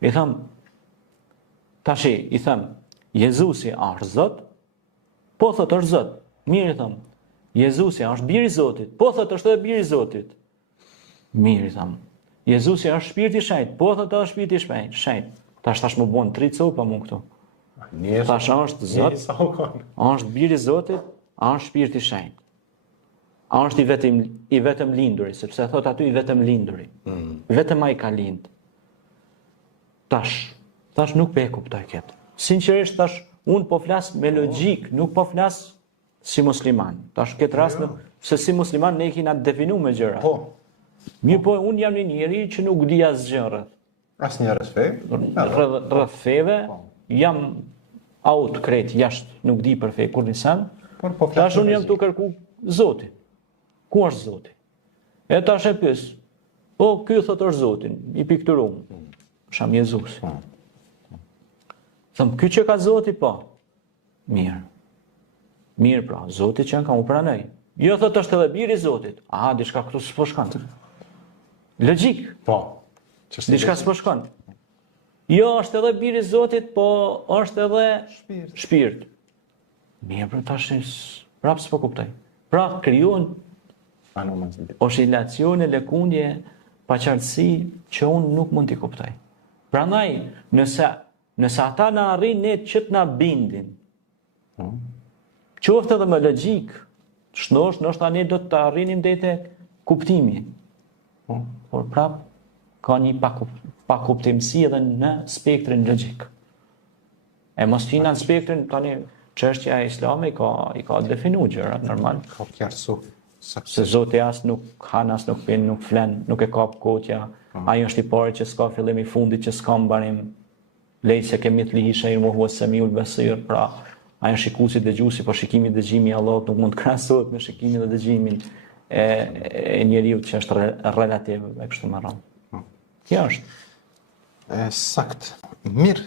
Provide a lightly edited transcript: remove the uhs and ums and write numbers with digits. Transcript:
I tham, tashi, i tham, Jezusi është Zot? Po thot është Zot. Mirë, i tham, Jezusi është biri i Zotit? Po thot është edhe biri i Zotit. Mirë, i tham, Jezusi është shpirti i shenjtë? Po thot është shpirti i shenjtë. Tash më bën 3 copa mu këtu. Tash është Zot, është biri i Zotit, është shpirti i shenjtë. Është i vetëm linduri, sepse thot aty i vetëm linduri. Vetëm ai ka lind. Tash nuk pe kuptoj këtë. Sinqerisht tash unë po flas me logjik, nuk po flas si musliman. Tash këtë rast se si musliman ne kemi definuar me gjëra. Po. Mirë, po unë jam një njeri që nuk di asgjë rreth. Asnjë rreth fe? Rreth feve, jam out krejt jashtë, nuk di për fe kur nisam. Tash unë jam tu kërku Zotin. Ku është Zoti? E tash e pyes. Po ky thot është Zotin, i pikturum. Sham Jezus. Thëm, ky që ka Zoti, po. Mirë. Mirë pra, Zoti që ka u pranoj. Jo thot është edhe biri i Zotit. Aha, diçka këtu s'po shkon. Logjik. Po. Diçka s'po shkon. Jo, është edhe biri i Zotit, po është edhe shpirt. Mirë, pra tash prap s'po kuptoj. Pra krijuan oscilacione, lëkundje, paqartësi që unë nuk mund t'i kuptoj. Prandaj, nëse ata na arrin ne që t'na bindin, qoftë edhe me logjik, ndoshta ne do të arrinim deri te kuptimi. Por prap ka një pakuptimsi edhe në spektrin logjik. E mos fina në spektrin tani çështja e Islamit i ka definuar gjërat normal, ka qartësu. Se Zoti as nuk han, as nuk pin, nuk flen, nuk e kap kotja. Ai është i parë që s'ka fillim i fundit, që s'ka mbarim. Lejse kemi të lihisha i huwa samiul basir, pra ai është shikuesi dëgjuesi, po shikimi dëgjimi i Allahut nuk mund të krahasohet me shikimin dhe dëgjimin e njeriu që është relativ e kështu me radhë. Kjo është. Sakt. Mirë.